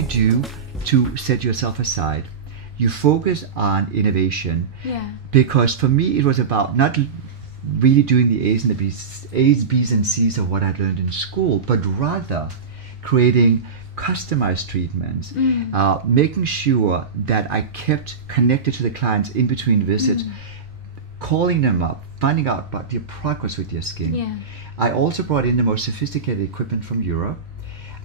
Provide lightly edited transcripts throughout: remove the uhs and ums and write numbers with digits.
you do to set yourself aside? You focus on innovation. Yeah. Because for me, it was about not really doing the A's and the A's, B's and C's of what I'd learned in school, but rather creating customized treatments, making sure that I kept connected to the clients in between visits, calling them up, finding out about their progress with their skin. Yeah. I also brought in the most sophisticated equipment from Europe.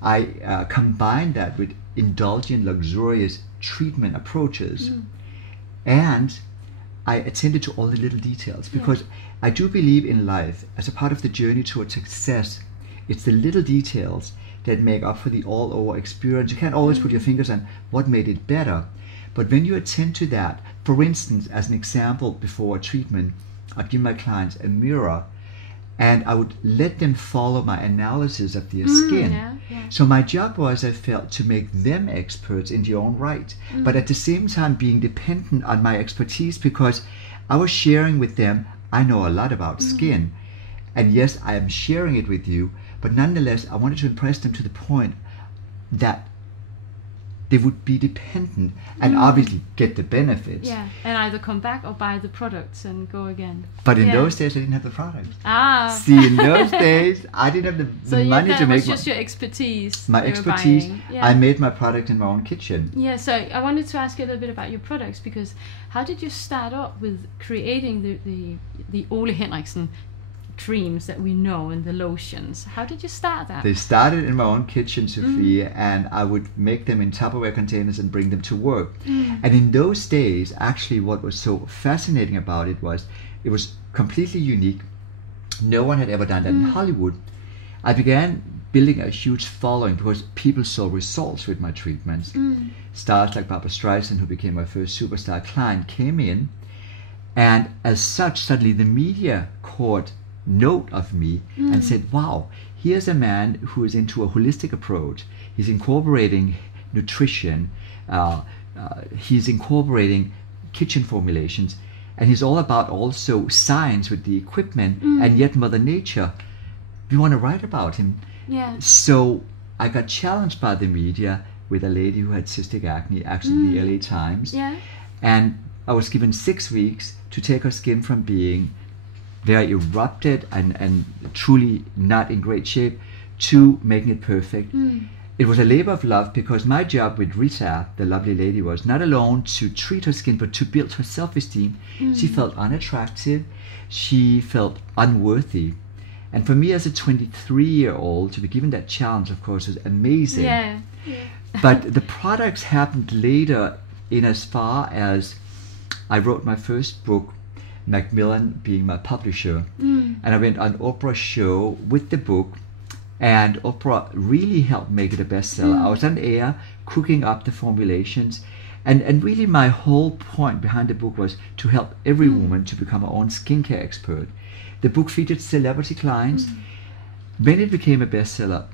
I combined that with indulgent, luxurious treatment approaches, and I attended to all the little details, because I do believe in life, as a part of the journey towards success, it's the little details that make up for the all-over experience. You can't always put your fingers on what made it better, but when you attend to that, for instance, as an example, before a treatment, I'd give my clients a mirror, and I would let them follow my analysis of their skin. So my job was, I felt, to make them experts in their own right, but at the same time being dependent on my expertise, because I was sharing with them, I know a lot about skin, and yes, I am sharing it with you, but nonetheless, I wanted to impress them to the point that they would be dependent and obviously get the benefits. Yeah, and either come back or buy the products and go again. But in those days, I didn't have the products. See, in those days, I didn't have the money to make. So it was just your expertise. My expertise. I made my product in my own kitchen. Yeah, so I wanted to ask you a little bit about your products, because how did you start up with creating the Ole Henriksen creams that we know and the lotions? How did you start that? They started in my own kitchen, Sophia, and I would make them in Tupperware containers and bring them to work. And in those days, actually, what was so fascinating about it was completely unique. No one had ever done that in Hollywood. I began building a huge following because people saw results with my treatments. Stars like Barbra Streisand, who became my first superstar client, came in, and as such, suddenly the media caught note of me and said, wow, here's a man who is into a holistic approach. He's incorporating nutrition, he's incorporating kitchen formulations, and he's all about also science with the equipment, and yet Mother Nature. We want to write about him. So I got challenged by the media with a lady who had cystic acne, actually the LA Times, and I was given 6 weeks to take her skin from being very erupted and truly not in great shape to making it perfect. It was a labor of love, because my job with Rita, the lovely lady, was not alone to treat her skin, but to build her self-esteem. She felt unattractive, she felt unworthy, and for me as a 23-year-old to be given that challenge, of course, was amazing. But the products happened later, in as far as I wrote my first book, Macmillan being my publisher, and I went on Oprah's show with the book, and Oprah really helped make it a bestseller. I was on air cooking up the formulations, and really my whole point behind the book was to help every woman to become her own skincare expert. The book featured celebrity clients. When it became a bestseller,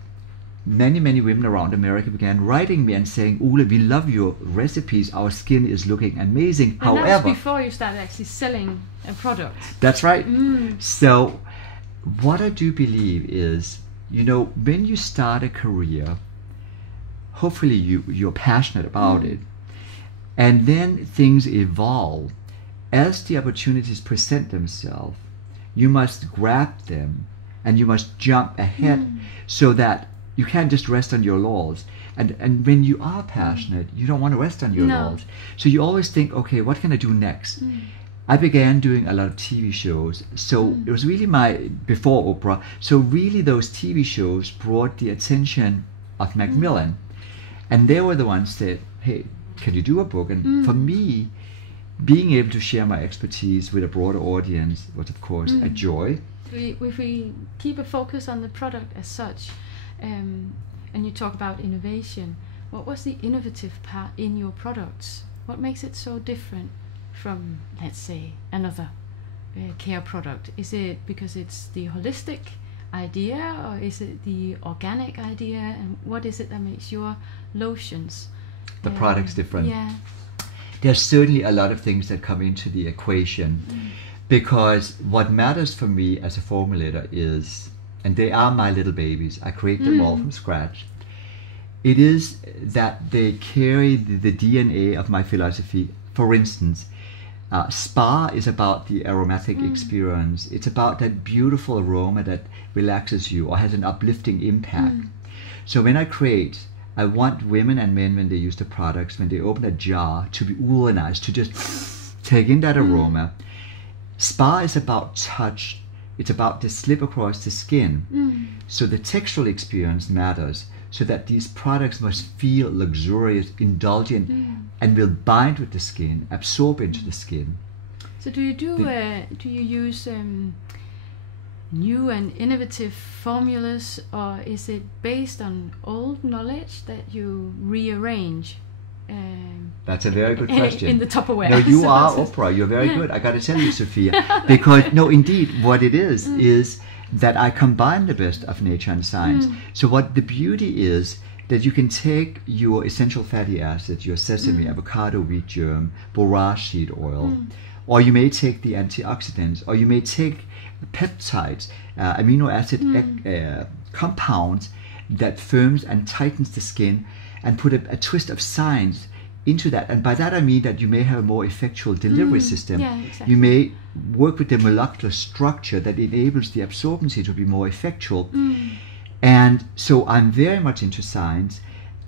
many women around America began writing me and saying, Ole, we love your recipes, our skin is looking amazing. And that was before you started actually selling a product. That's right. So what I do believe is, when you start a career, hopefully you're passionate about it, and then things evolve. As the opportunities present themselves, you must grab them and you must jump ahead, so that you can't just rest on your laurels. And when you are passionate, you don't want to rest on your laurels. So you always think, okay, what can I do next? I began doing a lot of TV shows. So it was really before Oprah. So really those TV shows brought the attention of Macmillan. And they were the ones that, hey, can you do a book? And for me, being able to share my expertise with a broader audience was, of course, a joy. If we keep a focus on the product as such, and you talk about innovation, what was the innovative part in your products? What makes it so different from, let's say, another care product? Is it because it's the holistic idea, or is it the organic idea? And what is it that makes your lotions, the products, different? There's certainly a lot of things that come into the equation, because what matters for me as a formulator is, and they are my little babies, I create them all from scratch, It is that they carry the DNA of my philosophy. For instance, spa is about the aromatic experience. It's about that beautiful aroma that relaxes you or has an uplifting impact. So when I create, I want women and men, when they use the products, when they open a jar, to be nice, to just take in that aroma. Spa is about touch. It's about the slip across the skin. So the textural experience matters, so that these products must feel luxurious, indulgent, and will bind with the skin, absorb into the skin. So do you use new and innovative formulas, or is it based on old knowledge that you rearrange? That's a very good question. In the Tupperware. No, you are Oprah. You're very good. I got to tell you, Sophia, because no, indeed, what it is that I combine the best of nature and science. So what the beauty is, that you can take your essential fatty acids, your sesame, avocado, wheat germ, borage seed oil, or you may take the antioxidants, or you may take peptides, amino acid compounds that firms and tightens the skin, and put a twist of science into that. And by that I mean that you may have a more effectual delivery system. Yeah, exactly. You may work with the molecular structure that enables the absorbency to be more effectual. And so I'm very much into science,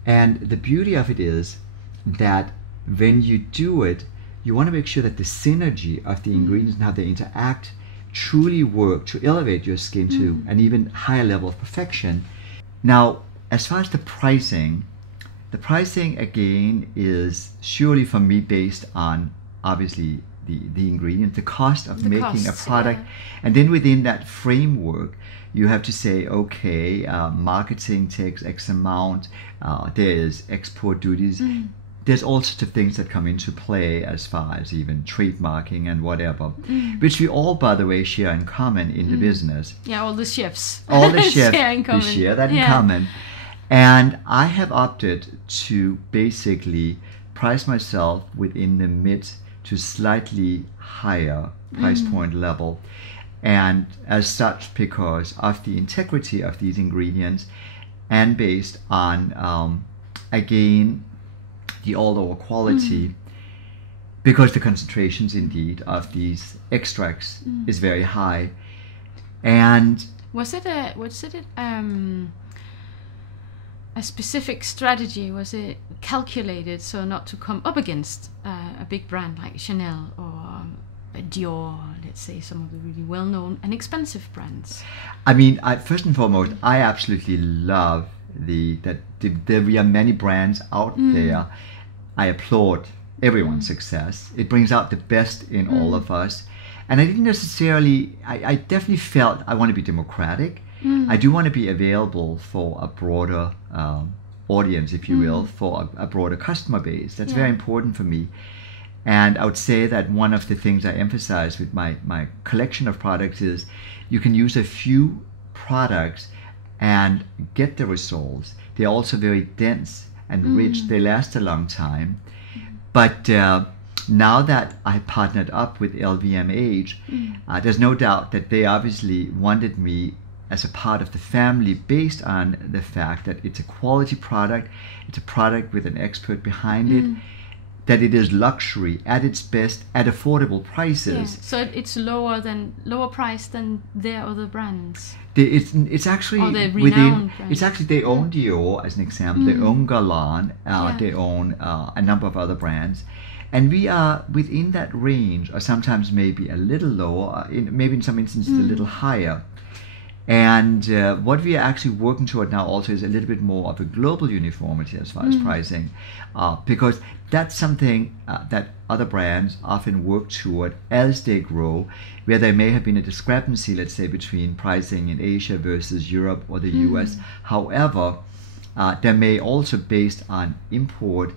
and the beauty of it is that when you do it, you want to make sure that the synergy of the ingredients and how they interact truly work to elevate your skin to an even higher level of perfection. Now, as far as the pricing again is surely for me based on obviously the ingredient, the cost of making a product, and then within that framework you have to say, okay, marketing takes X amount, there's export duties, there's all sorts of things that come into play as far as even trademarking and whatever, which we all, by the way, share in common in the business. Yeah, all the chefs. All the chefs, we share that in common. And I have opted to basically price myself within the mid to slightly higher price point level. And as such, because of the integrity of these ingredients, and based on, again, the all over quality, because the concentrations indeed of these extracts is very high. And was it a specific strategy? Was it calculated so not to come up against a big brand like Chanel or Dior, let's say, some of the really well-known and expensive brands? I mean, first and foremost, I absolutely love that there are many brands out there. I applaud everyone's success. It brings out the best in all of us. And I didn't necessarily, I definitely felt I want to be democratic. I do want to be available for a broader audience, if you will, for a broader customer base. That's very important for me. And I would say that one of the things I emphasize with my collection of products is you can use a few products and get the results. They're also very dense and rich. They last a long time. But now that I partnered up with LVMH, there's no doubt that they obviously wanted me as a part of the family, based on the fact that it's a quality product, it's a product with an expert behind it, that it is luxury at its best at affordable prices. Yeah. So it's lower price than their other brands. It's actually within. It's actually they own Dior as an example. They own Galan. They own a number of other brands, and we are within that range, or sometimes maybe a little lower. Maybe in some instances a little higher. And what we are actually working toward now also is a little bit more of a global uniformity as far as pricing, because that's something that other brands often work toward as they grow, where there may have been a discrepancy, let's say, between pricing in Asia versus Europe or the US. However, there may also, based on import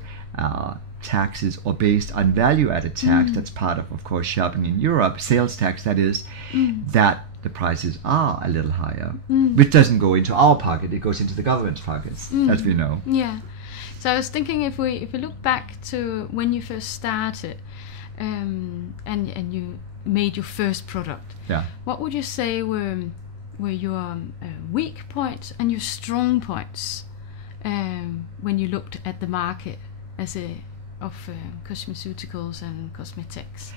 taxes or based on value-added tax, that's part of course, shopping in Europe, sales tax that is, that the prices are a little higher, which doesn't go into our pocket, it goes into the government's pockets, as we know. Yeah. So I was thinking, if we look back to when you first started, and you made your first product, what would you say were your weak points and your strong points when you looked at the market of cosmeceuticals and cosmetics?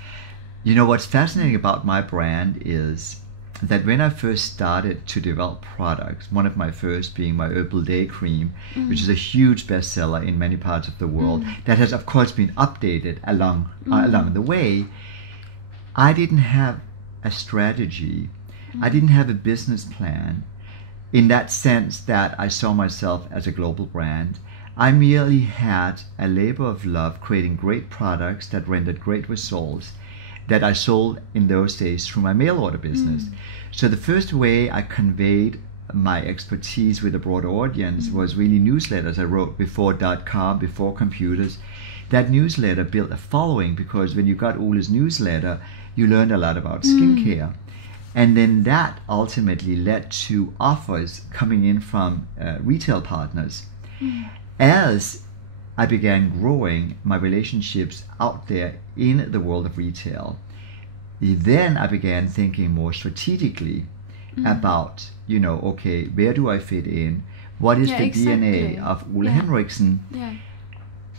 You know, what's fascinating about my brand is that when I first started to develop products, one of my first being my Herbal Day Cream, which is a huge bestseller in many parts of the world, that has of course been updated along the way, I didn't have a strategy. I didn't have a business plan in that sense that I saw myself as a global brand. I merely had a labor of love creating great products that rendered great results that I sold in those days through my mail order business. So the first way I conveyed my expertise with a broader audience was really newsletters I wrote before .com, before computers. That newsletter built a following because when you got Ole's newsletter, you learned a lot about skincare. And then that ultimately led to offers coming in from retail partners. As I began growing my relationships out there in the world of retail, then I began thinking more strategically about, you know, okay, where do I fit in? What is the DNA of Ole Henriksen?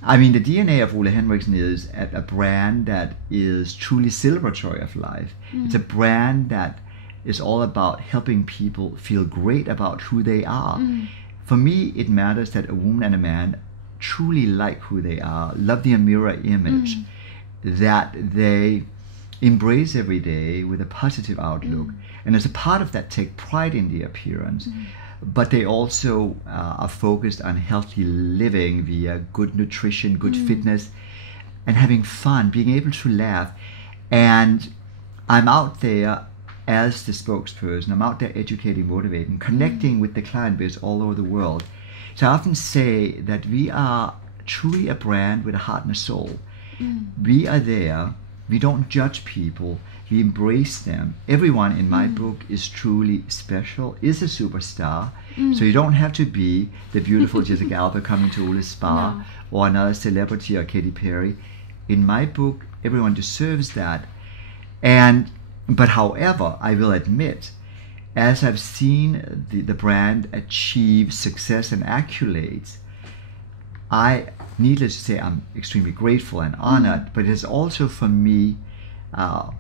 I mean, the DNA of Ole Henriksen is a brand that is truly celebratory of life. It's a brand that is all about helping people feel great about who they are. For me, it matters that a woman and a man truly like who they are, love their mirror image, that they embrace every day with a positive outlook, and as a part of that take pride in their appearance, but they also are focused on healthy living via good nutrition, good fitness, and having fun, being able to laugh. And I'm out there as the spokesperson. I'm out there educating, motivating, connecting with the client base all over the world. So I often say that we are truly a brand with a heart and a soul. We are there. We don't judge people. We embrace them. Everyone in my book is truly special, is a superstar. So you don't have to be the beautiful Jessica Alba coming to Ole's spa or another celebrity or Katy Perry. In my book, everyone deserves that. But however, I will admit, as I've seen the brand achieve success and accolades, needless to say, I'm extremely grateful and honored, but it has also for me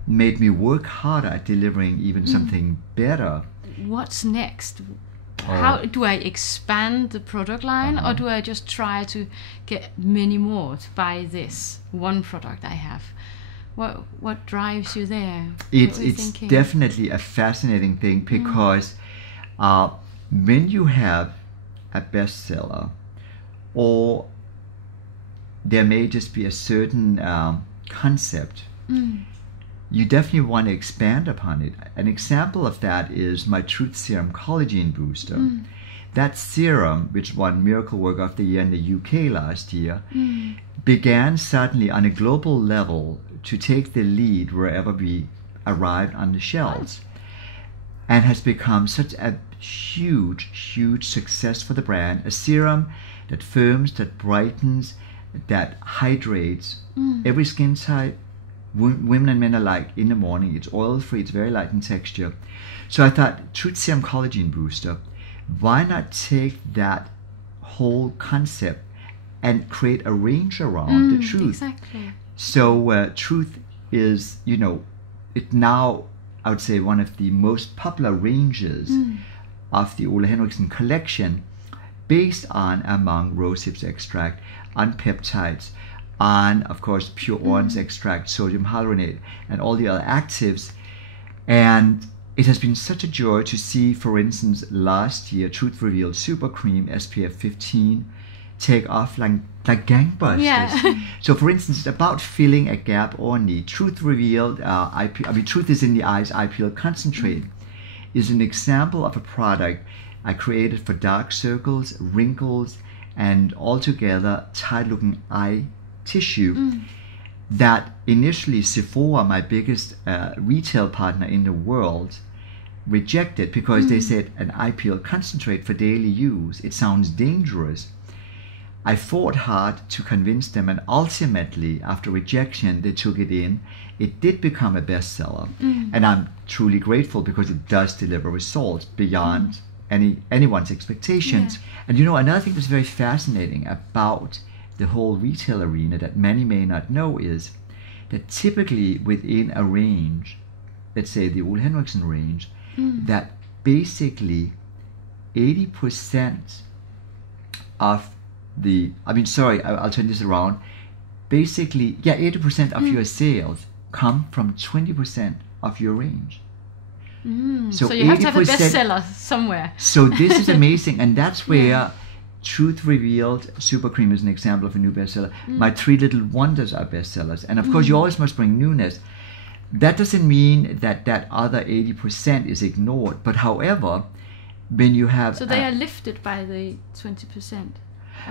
made me work harder at delivering even something better. What's next? How do I expand the product line, or do I just try to get many more to buy this one product I have? What drives you there? It's definitely a fascinating thing because when you have a bestseller, or there may just be a certain concept, you definitely want to expand upon it. An example of that is my Truth Serum Collagen Booster. That serum, which won Miracle Work of the Year in the UK last year, began suddenly on a global level to take the lead wherever we arrived on the shelves, and has become such a huge success for the brand. A serum that firms, that brightens, that hydrates every skin type, women and men alike, in the morning. It's oil-free, it's very light in texture. So I thought, Truth Serum Collagen Booster, why not take that whole concept and create a range around the Truth? Exactly. So Truth is, you know, it now, I would say, one of the most popular ranges of the Ole Henriksen collection, based on, among rosehip extract, on peptides, on, of course, pure orange extract, sodium hyaluronate, and all the other actives. And it has been such a joy to see, for instance, last year, Truth Revealed Super Cream SPF 15 take off like gangbusters. So, for instance, it's about filling a gap or need. Truth Revealed, Truth is in the Eyes Eye Peel Concentrate is an example of a product I created for dark circles, wrinkles, and altogether tight-looking eye tissue that initially Sephora, my biggest retail partner in the world, rejected because they said an eye peel concentrate for daily use, it sounds dangerous. I fought hard to convince them, and ultimately, after rejection, they took it in. It did become a bestseller, and I'm truly grateful because it does deliver results beyond anyone's expectations. And another thing that's very fascinating about the whole retail arena that many may not know is that typically within a range, let's say the Ole Henriksen range, that basically 80% of I'll turn this around. Basically, 80% of your sales come from 20% of your range. So you have to have a bestseller somewhere. So this is amazing, and that's where Truth Revealed Super Cream is an example of a new bestseller. My 3 Little Wonders are bestsellers, and of course you always must bring newness. That doesn't mean that other 80% is ignored, but however, when you have they are lifted by the 20%.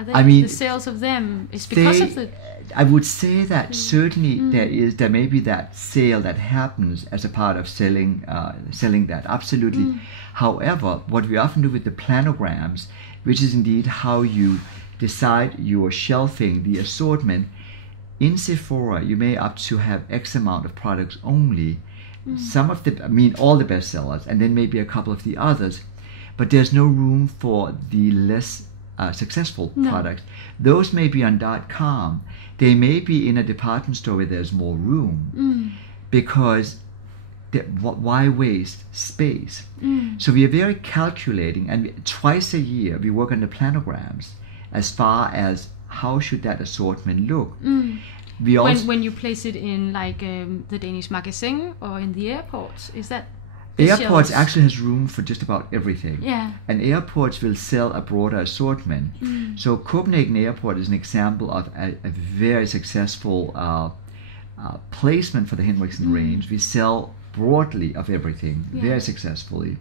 The sales of them is because of the. I would say that certainly there may be that sale that happens as a part of selling that, absolutely. However, what we often do with the planograms, which is indeed how you decide your shelving, the assortment, in Sephora you may opt to have X amount of products only, some of all the bestsellers, and then maybe a couple of the others, but there's no room for the less successful products. Those may be on .com. They may be in a department store where there's more room, because why waste space? So we are very calculating, and twice a year we work on the planograms as far as how should that assortment look. We also, when you place it in like the Danish magazine or in the airports, is that? Airports actually has room for just about everything. Yeah. And airports will sell a broader assortment. So Copenhagen Airport is an example of a very successful placement for the Henriksen range. We sell broadly of everything very successfully.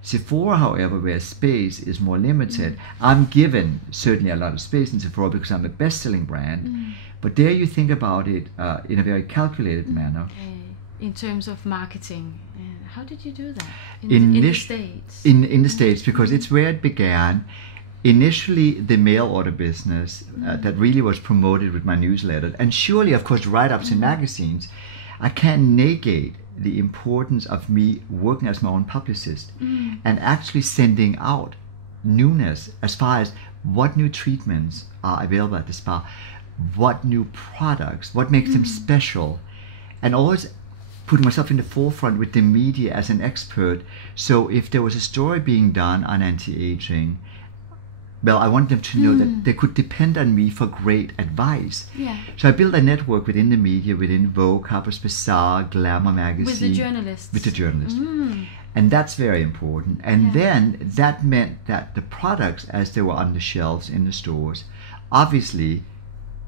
Sephora, however, where space is more limited, I'm given certainly a lot of space in Sephora because I'm a best-selling brand. But there you think about it in a very calculated manner. In terms of marketing, how did you do that in the States? In the States, because it's where it began. Initially, the mail order business that really was promoted with my newsletter, and surely, of course, write-ups in magazines. I can't negate the importance of me working as my own publicist and actually sending out newness as far as what new treatments are available at the spa, what new products, what makes them special, and always put myself in the forefront with the media as an expert. So if there was a story being done on anti-aging, well, I want them to know that they could depend on me for great advice. So I built a network within the media, within Vogue, Harper's Bazaar, Glamour magazine. With the journalists. With the journalists. And that's very important. And then that meant that the products, as they were on the shelves in the stores, obviously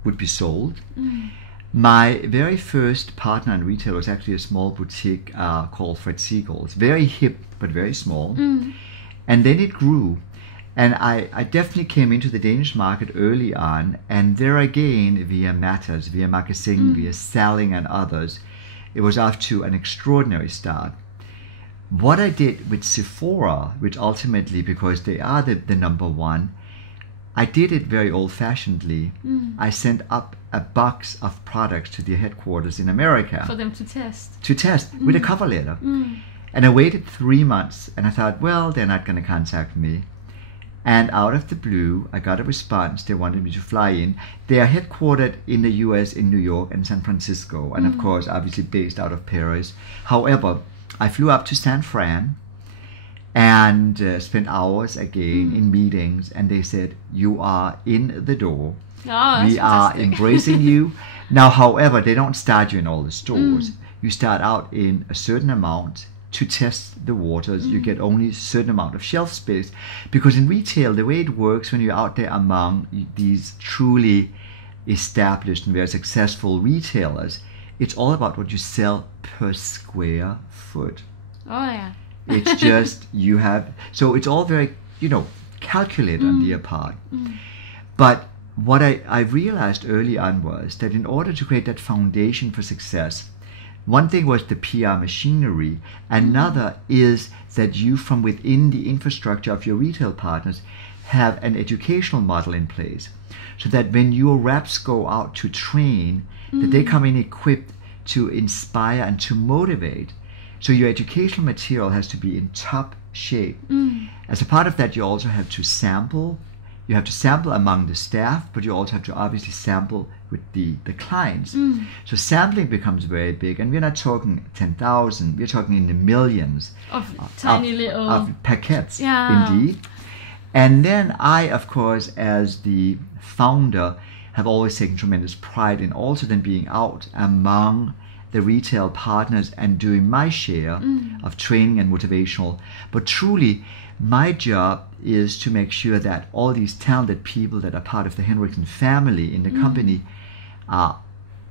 would be sold. My very first partner in retail was actually a small boutique called Fred Siegel's. Very hip, but very small. And then it grew. And I definitely came into the Danish market early on. And there again, via Matters, via Magazine, via Salling and others, it was off to an extraordinary start. What I did with Sephora, which ultimately, because they are the number one, I did it very old-fashionedly. I sent up a box of products to the headquarters in America. For them to test. With a cover letter. And I waited 3 months, and I thought, well, they're not going to contact me. And out of the blue, I got a response. They wanted me to fly in. They are headquartered in the US, in New York and San Francisco, and of course, obviously based out of Paris. However, I flew up to San Fran and spent hours again in meetings, and they said, you are in the door. We are embracing you. Now, however, they don't start you in all the stores. You start out in a certain amount to test the waters. You get only a certain amount of shelf space, because in retail, the way it works when you're out there among these truly established and very successful retailers, it's all about what you sell per square foot. It's just, you have, so it's all very, calculated on their part. But what I realized early on was that in order to create that foundation for success, one thing was the PR machinery. Another is that you, from within the infrastructure of your retail partners, have an educational model in place, so that when your reps go out to train, that they come in equipped to inspire and to motivate. So your educational material has to be in top shape. As a part of that, you also have to sample. You have to sample among the staff, but you also have to obviously sample with the clients. So sampling becomes very big, and we're not talking 10,000, we're talking in the millions of tiny little of packets, yeah. Indeed. And then I, of course, as the founder, have always taken tremendous pride in also then being out among the retail partners and doing my share of training and motivational. But truly, my job is to make sure that all these talented people that are part of the Henriksen family in the company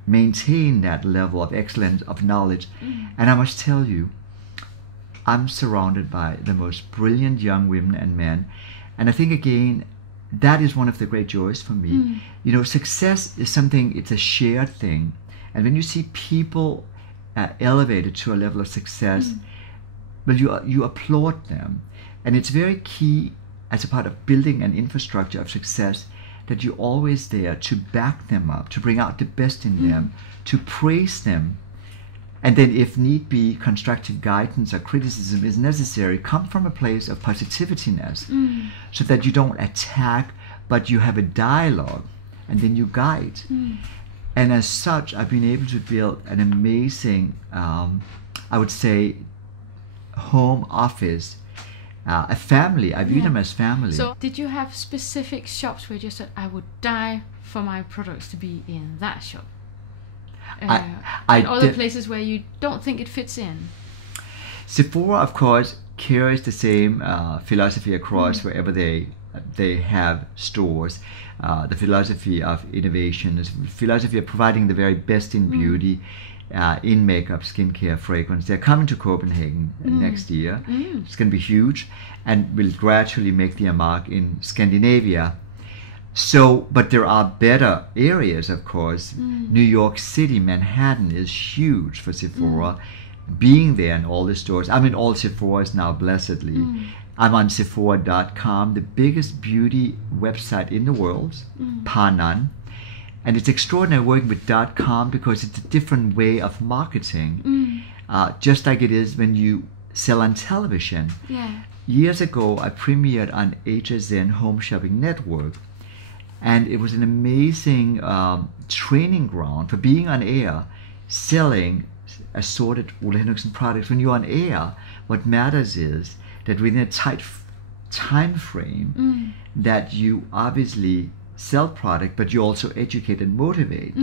maintain that level of excellence, of knowledge. And I must tell you, I'm surrounded by the most brilliant young women and men. And I think, again, that is one of the great joys for me. You know, success is something, it's a shared thing. And when you see people elevated to a level of success, well, you applaud them. And it's very key as a part of building an infrastructure of success that you're always there to back them up, to bring out the best in them, to praise them. And then if need be, constructive guidance or criticism is necessary, come from a place of positivityness, so that you don't attack, but you have a dialogue, and then you guide. And as such, I've been able to build an amazing, I would say, home office, a family. I view them as family. So did you have specific shops where you said, I would die for my products to be in that shop? And other places where you don't think it fits in? Sephora, of course, carries the same philosophy across wherever they have stores. The philosophy of innovation, the philosophy of providing the very best in beauty, in makeup, skincare, fragrance. They're coming to Copenhagen next year. It's going to be huge, and will gradually make their mark in Scandinavia. So, but there are better areas, of course. New York City, Manhattan is huge for Sephora. Being there in all the stores. I'm in all Sephoras now, blessedly. I'm on Sephora.com, the biggest beauty website in the world, par none. And it's extraordinary working with .com because it's a different way of marketing. Just like it is when you sell on television. Years ago, I premiered on HSN Home Shopping Network. And it was an amazing training ground for being on air, selling assorted Ole Henriksen products. When you're on air, what matters is that within a tight time frame, that you obviously sell product, but you also educate and motivate.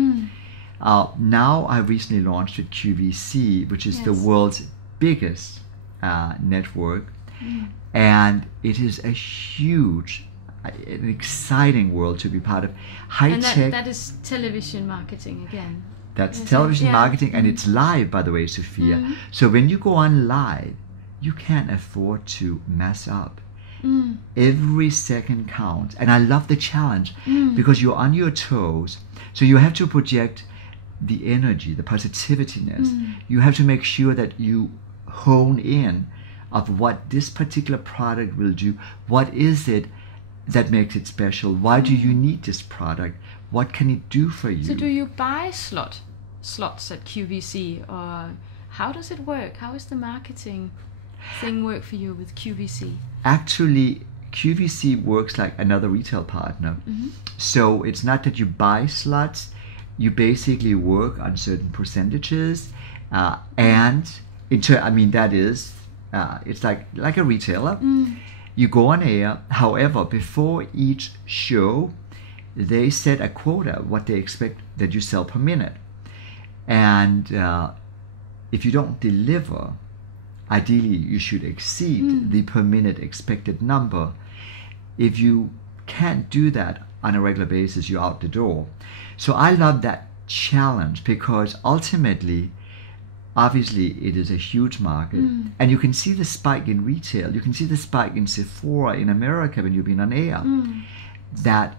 Now I recently launched with QVC, which is the world's biggest network, and it is a huge, an exciting world to be part of. High tech. And that is television marketing again. That's television marketing, and it's live, by the way, Sophia. So when you go on live, you can't afford to mess up. Every second counts, and I love the challenge because you're on your toes. So you have to project the energy, the positivityness. You have to make sure that you hone in of what this particular product will do. What is it that makes it special? Why do you need this product? What can it do for you? So do you buy slots at QVC, or how does it work? How is the marketing thing work for you with QVC? Actually, QVC works like another retail partner. So it's not that you buy slots, you basically work on certain percentages, and that is, it's like a retailer. You go on air. However, before each show, they set a quota, what they expect that you sell per minute. And if you don't deliver, ideally you should exceed the per minute expected number. If you can't do that on a regular basis, you're out the door. So I love that challenge because ultimately, obviously, it is a huge market, and you can see the spike in retail. You can see the spike in Sephora in America when you've been on air. That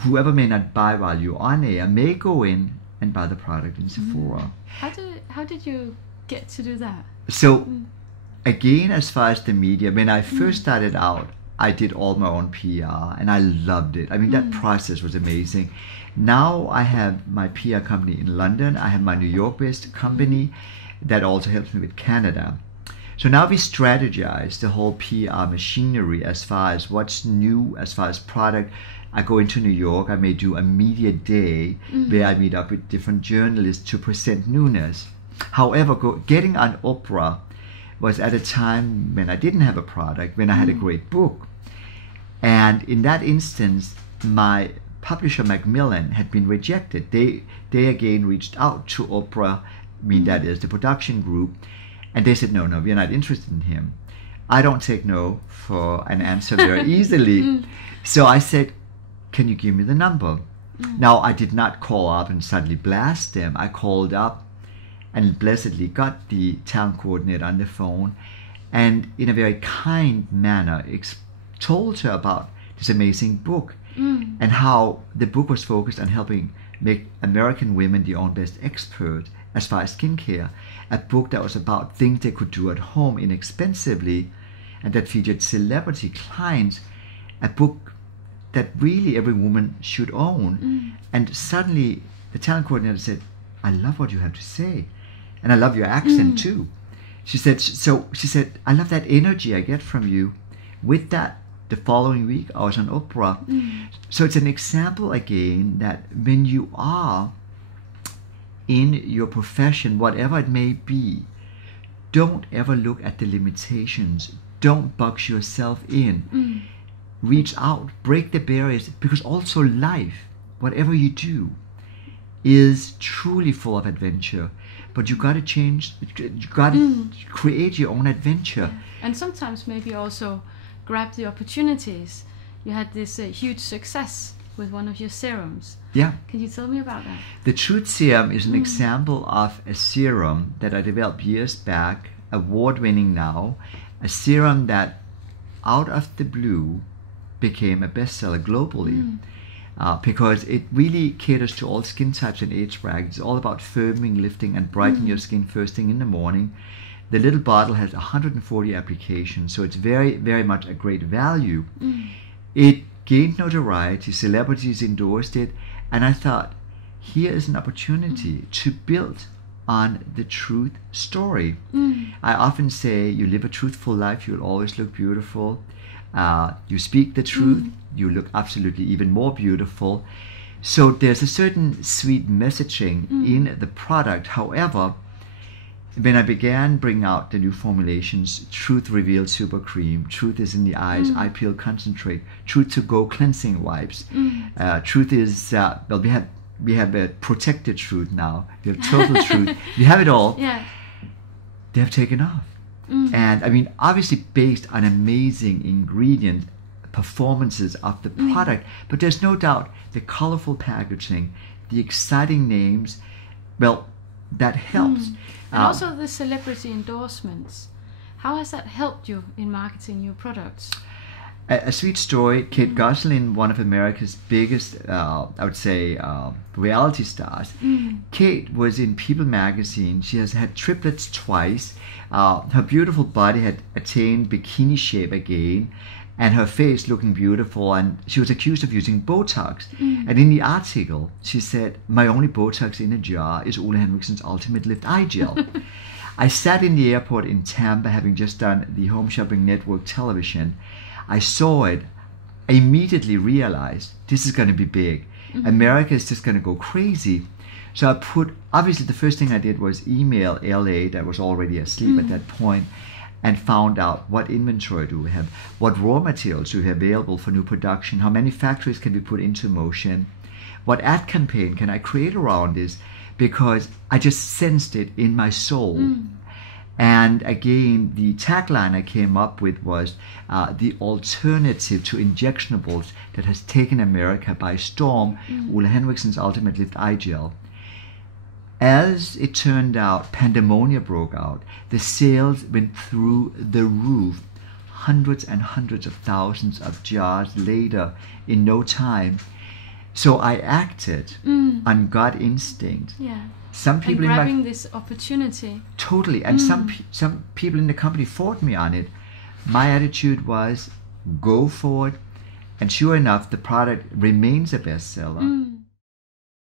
whoever may not buy while you're on air may go in and buy the product in Sephora. How did you get to do that? So, again, as far as the media, when I first started out, I did all my own PR, and I loved it. I mean, that process was amazing. Now I have my PR company in London. I have my New York-based company that also helps me with Canada. So now we strategize the whole PR machinery as far as what's new, as far as product. I go into New York, I may do a media day where I meet up with different journalists to present newness. However, getting on Oprah was at a time when I didn't have a product, when I had a great book. And in that instance, my publisher Macmillan had been rejected. They again reached out to Oprah, that is the production group, and they said, no, we're not interested in him. I don't take no for an answer very easily. So I said, can you give me the number? Now, I did not call up and suddenly blast them. I called up and blessedly got the talent coordinator on the phone, and in a very kind manner told her about this amazing book and how the book was focused on helping make American women their own best expert as far as skincare. A book that was about things they could do at home inexpensively and that featured celebrity clients. A book that really every woman should own. And suddenly the talent coordinator said, I love what you have to say. And I love your accent too. She said, I love that energy I get from you. With that, the following week I was on Oprah. So it's an example again that when you are in your profession, whatever it may be, don't ever look at the limitations. Don't box yourself in. Reach out, break the barriers, because also life, whatever you do, is truly full of adventure. But you got to change, you got to create your own adventure. Yeah. And sometimes maybe also grab the opportunities. You had this huge success with one of your serums. Yeah. Can you tell me about that? The Truth Serum is an example of a serum that I developed years back, award-winning now, a serum that out of the blue became a bestseller globally because it really caters to all skin types and age brackets. It's all about firming, lifting, and brightening your skin first thing in the morning. The little bottle has 140 applications, so it's very, very much a great value. It gained notoriety, celebrities endorsed it, and I thought, here is an opportunity to build on the truth story. I often say, you live a truthful life, you'll always look beautiful. You speak the truth, you look absolutely even more beautiful. So there's a certain sweet messaging in the product. However, when I began bringing out the new formulations, Truth Revealed Super Cream, Truth is in the Eyes, Eye Peel Concentrate, Truth to Go Cleansing Wipes, Truth is, well, we have a protected truth now, we have total truth, we have it all. Yeah. They have taken off. And I mean, obviously based on amazing ingredient performances of the product, but there's no doubt the colorful packaging, the exciting names, well, that helps. And also the celebrity endorsements. How has that helped you in marketing your products? A sweet story. Kate Gosselin, one of America's biggest, I would say, reality stars. Kate was in People magazine. She has had triplets twice. Her beautiful body had attained bikini shape again, and her face looking beautiful. And she was accused of using Botox. And in the article, she said, "My only Botox in a jar is Ole Henriksen's Ultimate Lift Eye Gel." I sat in the airport in Tampa, having just done the Home Shopping Network television. I saw it, I immediately realized this is going to be big. America is just going to go crazy. So I obviously the first thing I did was email LA, that was already asleep at that point, and found out what inventory do we have, what raw materials do we have available for new production, how many factories can we put into motion, what ad campaign can I create around this, because I just sensed it in my soul. And again, the tagline I came up with was the alternative to injectionables that has taken America by storm, Ole Henriksen's Ultimate Lift Eye Gel. As it turned out, pandemonium broke out. The sales went through the roof. Hundreds and hundreds of thousands of jars later in no time. So I acted on gut instinct. Yeah. Some people and grabbing this opportunity. Totally. And some people in the company fought me on it. My attitude was, go for it. And sure enough, the product remains a bestseller.